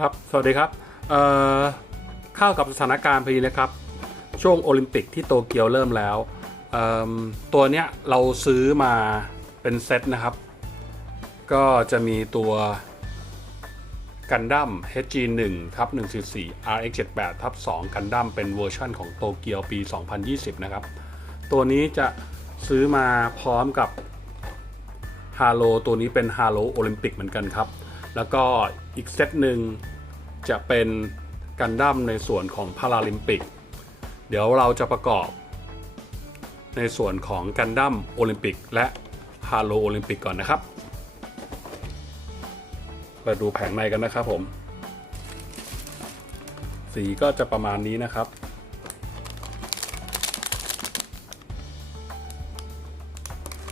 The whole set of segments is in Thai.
ครับสวัสดีครับเข้ากับสถานการณ์พอดีเลยครับช่วงโอลิมปิกที่โตเกียวเริ่มแล้วตัวเนี้ยเราซื้อมาเป็นเซตนะครับก็จะมีตัวกันดั้ม HG1/144 RX78/2 กันดั้มเป็นเวอร์ชันของโตเกียวปี 2020 นะครับตัวนี้จะซื้อมาพร้อมกับฮาโลตัวนี้เป็นฮาโลโอลิมปิกเหมือนกันครับแล้วก็อีกเซตหนึ่งจะเป็นกันดั้มในส่วนของพาราลิมปิกเดี๋ยวเราจะประกอบในส่วนของกันดั้มโอลิมปิกและฮาโลโอลิมปิกก่อนนะครับมาดูแผงในกันนะครับผมสีก็จะประมาณนี้นะครับ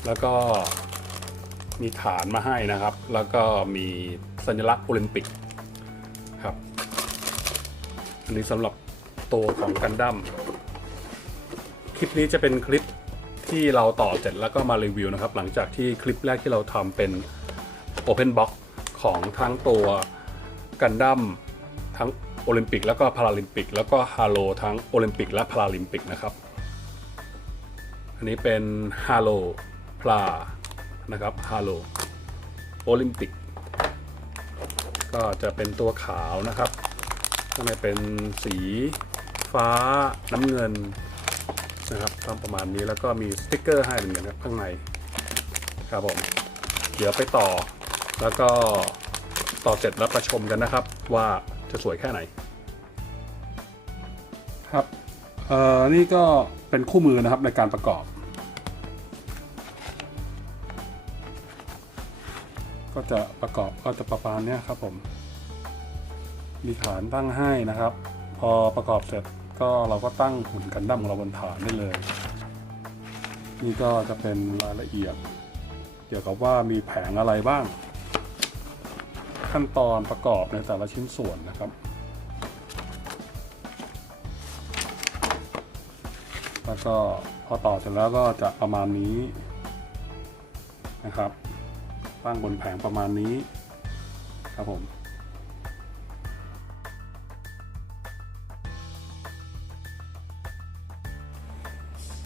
แล้วก็มีฐานมาให้นะครับแล้วก็มีสัญลักษณ์โอลิมปิกครับอันนี้สำหรับตัวของกันดั้มคลิปนี้จะเป็นคลิปที่เราต่อเสร็จแล้วก็มารีวิวนะครับหลังจากที่คลิปแรกที่เราทำเป็น Open Box ของทั้งตัวกันดั้มทั้งโอลิมปิกแล้วก็พาราลิมปิกแล้วก็ฮาโลทั้งโอลิมปิกและพาราลิมปิกนะครับอันนี้เป็นฮาโลพลานะครับฮาโลโอลิมปิกก็จะเป็นตัวขาวนะครับข้างในเป็นสีฟ้าน้ำเงินนะครับประมาณนี้แล้วก็มีสติ๊กเกอร์ให้เหมือนกันครับข้างในครับผมเดี๋ยวไปต่อแล้วก็ต่อเสร็จแล้วประชมกันนะครับว่าจะสวยแค่ไหนครับนี่ก็เป็นคู่มือนะครับในการประกอบก็จะประกอบก็จะประมาณนี้ครับผมมีฐานตั้งให้นะครับพอประกอบเสร็จก็เราก็ตั้งหุ่นกันดั้มของเราบนฐานได้เลยนี่ก็จะเป็นรายละเอียดเกี่ยวกับว่ามีแผงอะไรบ้างขั้นตอนประกอบในแต่ละชิ้นส่วนนะครับแล้วก็พอต่อเสร็จแล้วก็จะประมาณนี้นะครับตั้งบนแผงประมาณนี้ครับผม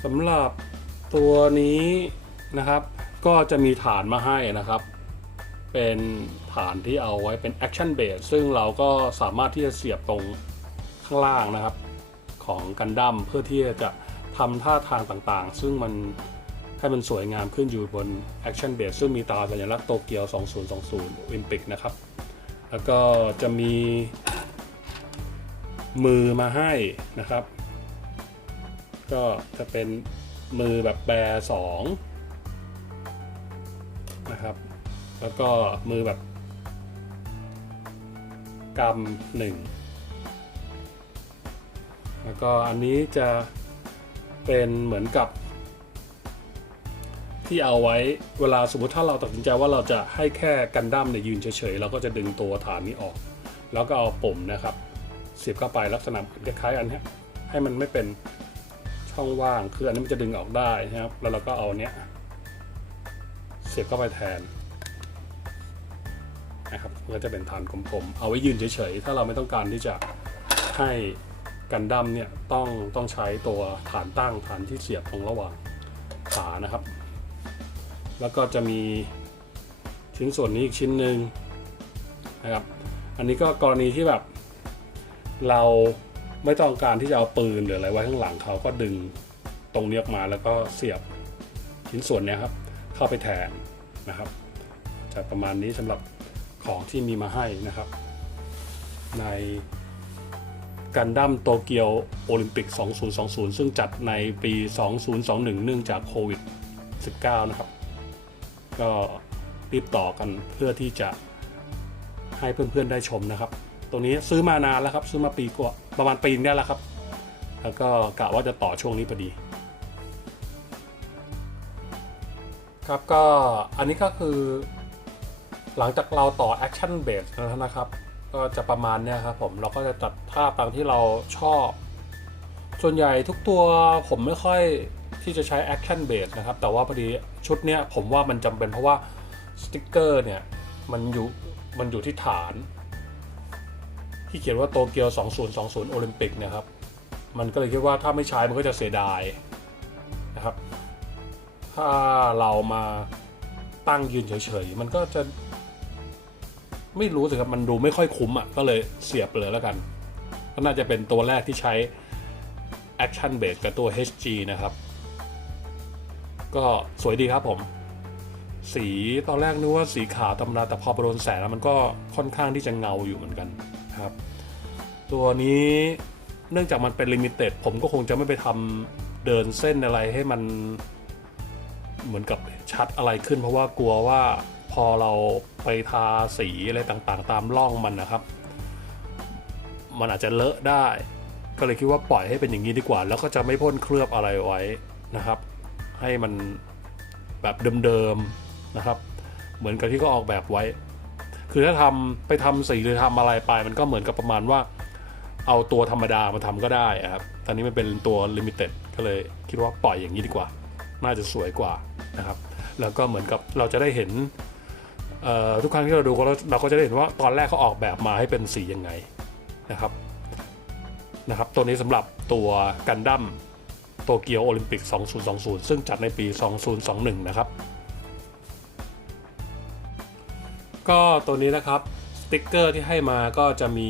สำหรับตัวนี้นะครับก็จะมีฐานมาให้นะครับเป็นฐานที่เอาไว้เป็น Action Base ซึ่งเราก็สามารถที่จะเสียบตรงข้างล่างนะครับของกันดั้มเพื่อที่จะทำท่าทางต่างๆซึ่งมันให้มันสวยงามขึ้นอยู่บน Action Base ซึ่งมีตราสัญลักษณ์โตเกียว 2020 โอลิมปิกนะครับแล้วก็จะมีมือมาให้นะครับก็จะเป็นมือแบบแบร์2นะครับแล้วก็มือแบบกำ1แล้วก็อันนี้จะเป็นเหมือนกับที่เอาไว้เวลาสมมติถ้าเราตัดสินใจว่าเราจะให้แค่กันดั้มเนี่ยยืนเฉยๆเราก็จะดึงตัวฐานนี้ออกแล้วก็เอาปุ่มนะครับเสียบเข้าไปลักษณะคล้ายๆอันนี้ให้มันไม่เป็นช่องว่างคืออันนี้มันจะดึงออกได้นะครับแล้วเราก็เอาเนี้ยเสียบเข้าไปแทนนะครับเพื่อจะเป็นฐานกลมๆเอาไว้ยืนเฉยๆถ้าเราไม่ต้องการที่จะให้กันดั้มเนี่ยต้องใช้ตัวฐานตั้งฐานที่เสียบตรงระหว่างขานะครับแล้วก็จะมีชิ้นส่วนนี้อีกชิ้นหนึ่งนะครับอันนี้ก็กรณีที่แบบเราไม่ต้องการที่จะเอาปืนหรืออะไรไว้ข้างหลังเขาก็ดึงตรงนี้ออกมาแล้วก็เสียบชิ้นส่วนนี้ครับเข้าไปแทนนะครับจะประมาณนี้สำหรับของที่มีมาให้นะครับในกันดั้มโตเกียวโอลิมปิก 2020 ซึ่งจัดในปี 2021 เนื่องจากโควิด -19 นะครับก็รีบต่อกันเพื่อที่จะให้เพื่อนๆได้ชมนะครับตัวนี้ซื้อมานานแล้วครับซื้อมาปีกว่าประมาณปีนึงได้แล้วครับแล้วก็กะว่าจะต่อช่วงนี้พอดีครับก็อันนี้ก็คือหลังจากเราต่อ Action Base แล้วนะครับก็จะประมาณเนี้ยครับผมเราก็จะตัดภาพตามที่เราชอบส่วนใหญ่ทุกตัวผมไม่ค่อยที่จะใช้ Action Base นะครับแต่ว่าพอดีชุดเนี้ยผมว่ามันจำเป็นเพราะว่าสติ๊กเกอร์เนี่ยมันอยู่ที่ฐาน ที่เขียนว่าโตเกียว2020โอลิมปิกนะครับมันก็เลยคิดว่าถ้าไม่ใช้มันก็จะเสียดายนะครับถ้าเรามาตั้งยืนเฉยๆมันก็จะไม่รู้สิครับมันดูไม่ค่อยคุ้มอ่ะก็เลยเสียบเลยแล้วกันก็น่าจะเป็นตัวแรกที่ใช้ Action Base กับตัว HG นะครับก็สวยดีครับผมสีตอนแรกนึกว่าสีขาวธรรมดาแต่พอไปโดนแสงแล้วมันก็ค่อนข้างที่จะเงาอยู่เหมือนกันครับตัวนี้เนื่องจากมันเป็นลิมิเต็ดผมก็คงจะไม่ไปทำเดินเส้นอะไรให้มันเหมือนกับชัดอะไรขึ้นเพราะว่ากลัวว่าพอเราไปทาสีอะไรต่างๆตามร่องมันนะครับมันอาจจะเลอะได้ก็เลยคิดว่าปล่อยให้เป็นอย่างนี้ดีกว่าแล้วก็จะไม่พ่นเคลือบอะไรไว้นะครับให้มันแบบเดิมๆนะครับเหมือนกับที่เขาออกแบบไว้คือถ้าไปทำสีหรือทำอะไรไปมันก็เหมือนกับประมาณว่าเอาตัวธรรมดามาทำก็ได้ครับตอนนี้มันเป็นตัวลิมิเต็ดก็เลยคิดว่าปล่อยอย่างนี้ดีกว่าน่าจะสวยกว่านะครับแล้วก็เหมือนกับเราจะได้เห็นทุกครั้งที่เราดูเราก็จะได้เห็นว่าตอนแรกเขาออกแบบมาให้เป็นสียังไงนะครับตัวนี้สำหรับตัวกันดั้มโตเกียวโอลิมปิก2020ซึ่งจัดในปี2021นะครับก็ตัวนี้นะครับสติ๊กเกอร์ที่ให้มาก็จะมี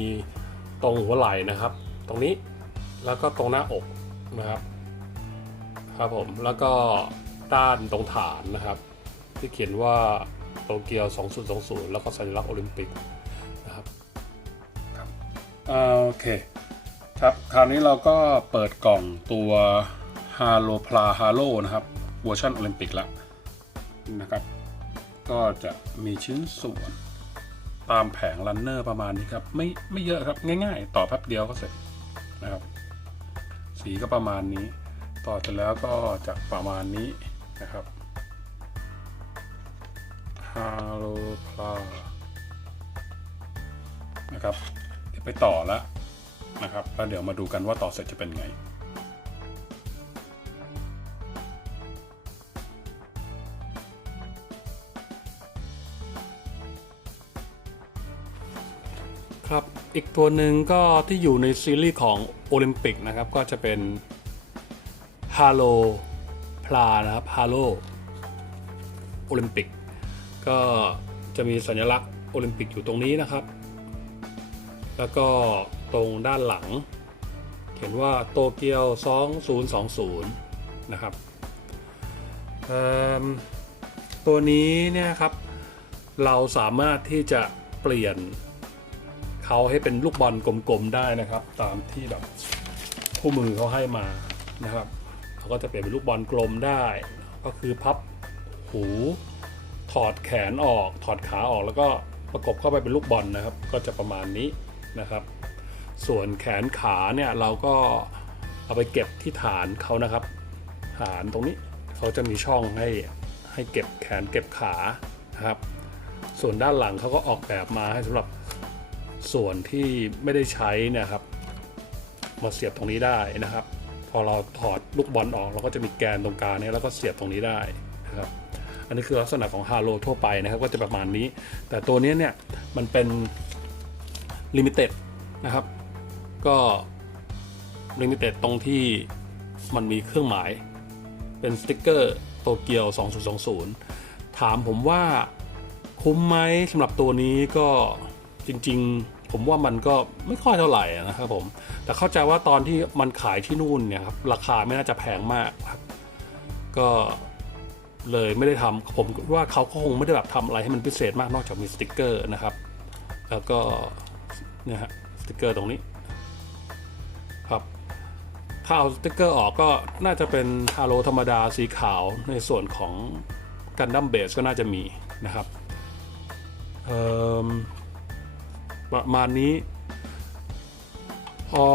ตรงหัวไหล่นะครับตรงนี้แล้วก็ตรงหน้าอกนะครับผมแล้วก็ด้านตรงฐานนะครับที่เขียนว่าโตเกียว2020แล้วก็สัญลักษณ์โอลิมปิกนะครับโอเคครับคราวนี้เราก็เปิดกล่องตัวฮาโลพลาฮาโลนะครับเวอร์ชันโอลิมปิกแล้วนะครับก็จะมีชิ้นส่วนตามแผงรันเนอร์ประมาณนี้ครับไม่เยอะครับง่ายๆต่อแป๊บเดียวก็เสร็จนะครับสีก็ประมาณนี้ต่อเสร็จแล้วก็จะประมาณนี้นะครับฮาโลพลานะครับเดี๋ยวไปต่อแล้วนะครับแล้วเดี๋ยวมาดูกันว่าต่อเสร็จจะเป็นไงครับอีกตัวหนึ่งก็ที่อยู่ในซีรีส์ของโอลิมปิกนะครับก็จะเป็นฮาโลพลานะครับฮาโลโอลิมปิกก็จะมีสัญลักษณ์โอลิมปิกอยู่ตรงนี้นะครับแล้วก็ตรงด้านหลังเขียนว่าโตเกียว2020นะครับตัวนี้เนี่ยครับเราสามารถที่จะเปลี่ยนเขาให้เป็นลูกบอลกลมๆได้นะครับตามที่แบบคู่มือเขาให้มานะครับเขาก็จะเปลี่ยนเป็นลูกบอลกลมได้ก็คือพับหูถอดแขนออกถอดขาออกแล้วก็ประกบเข้าไปเป็นลูกบอลนะครับก็จะประมาณนี้นะครับส่วนแขนขาเนี่ยเราก็เอาไปเก็บที่ฐานเขานะครับฐานตรงนี้เขาจะมีช่องให้เก็บแขนเก็บขานะครับส่วนด้านหลังเขาก็ออกแบบมาให้สำหรับส่วนที่ไม่ได้ใช้เนี่ยครับมาเสียบตรงนี้ได้นะครับพอเราถอดลูกบอลออกเราก็จะมีแกนตรงกลางนี้แล้วก็เสียบตรงนี้ได้นะครับอันนี้คือลักษณะของฮาโลทั่วไปนะครับก็จะประมาณนี้แต่ตัวนี้เนี่ยมันเป็นลิมิเต็ดนะครับก็ลิมิเต็ดตรงที่มันมีเครื่องหมายเป็นสติ๊กเกอร์โตเกียว2020ถามผมว่าคุ้มไหมสำหรับตัวนี้ก็จริงๆผมว่ามันก็ไม่ค่อยเท่าไหร่นะครับผมแต่เข้าใจว่าตอนที่มันขายที่นู่นเนี่ยครับราคาไม่น่าจะแพงมากครับก็เลยไม่ได้ทำผมว่าเขาก็คงไม่ได้แบบทำอะไรให้มันพิเศษมากนอกจากมีสติ๊กเกอร์นะครับแล้วก็เนี่ยฮะสติ๊กเกอร์ตรงนี้ครับถ้าเอาสติ๊กเกอร์ออกก็น่าจะเป็นฮาโลธรรมดาสีขาวในส่วนของกันดั้มเบสก็น่าจะมีนะครับประมาณนี้พอ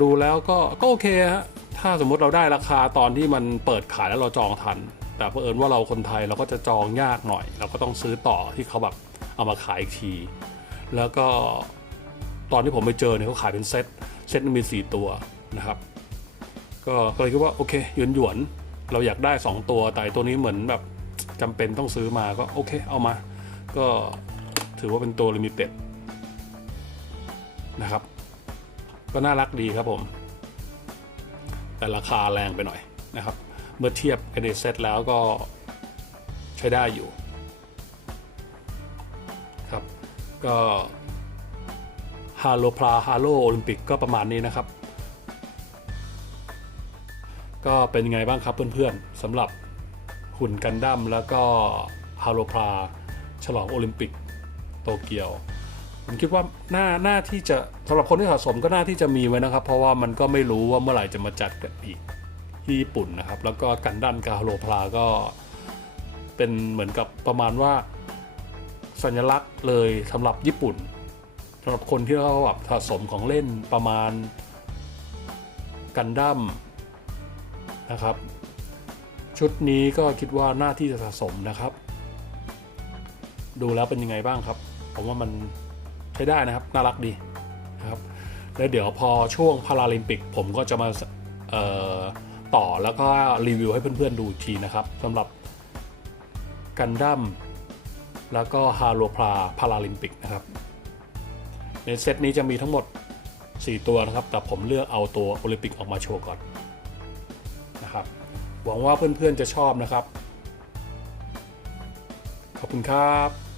ดูแล้วก็โอเคฮะถ้าสมมุติเราได้ราคาตอนที่มันเปิดขายแล้วเราจองทันแต่เผอิญว่าเราคนไทยเราก็จะจองยากหน่อยเราก็ต้องซื้อต่อที่เขาแบบเอามาขายอีกทีแล้วก็ตอนที่ผมไปเจอเนี่ยเขาขายเป็นเซตมี4ตัวนะครับก็เลยคิดว่าโอเคหยวนเราอยากได้2ตัวแต่ตัวนี้เหมือนแบบจำเป็นต้องซื้อมาก็โอเคเอามาก็ถือว่าเป็นตัวลิมิเต็ด นะครับ ก็น่ารักดีครับผมแต่ราคาแรงไปหน่อยนะครับเมื่อเทียบกันในเซตแล้วก็ใช้ได้อยู่ครับก็ฮาโลพลาฮาโลโอลิมปิกก็ประมาณนี้นะครับก็เป็นยังไงบ้างครับเพื่อนๆสำหรับหุ่นกันดั้มแล้วก็ฮาโลพลาฉลองโอลิมปิกโตเกียวผมคิดว่าน่าที่จะสำหรับคนที่สะสมก็น่าที่จะมีไว้นะครับเพราะว่ามันก็ไม่รู้ว่าเมื่อไหร่จะมาจัดกันอีกที่ญี่ปุ่นนะครับแล้วก็กันดั้มกับฮาโลพลาก็เป็นเหมือนกับประมาณว่าสัญลักษณ์เลยสำหรับญี่ปุ่นสำหรับคนที่เขาแบบสะสมของเล่นประมาณกันดั้มนะครับชุดนี้ก็คิดว่าหน้าที่จะสะสมนะครับดูแล้วเป็นยังไงบ้างครับผมว่ามันใช้ได้นะครับน่ารักดีนะครับแล้วเดี๋ยวพอช่วงพาราลิมปิกผมก็จะมาต่อแล้วก็รีวิวให้เพื่อนๆดูทีนะครับสำหรับกันดั้มแล้วก็ฮาโลพลาพาราลิมปิกนะครับในเซตนี้จะมีทั้งหมด4ตัวนะครับแต่ผมเลือกเอาตัวโอลิมปิกออกมาโชว์ก่อนนะครับหวังว่าเพื่อนๆจะชอบนะครับขอบคุณครับ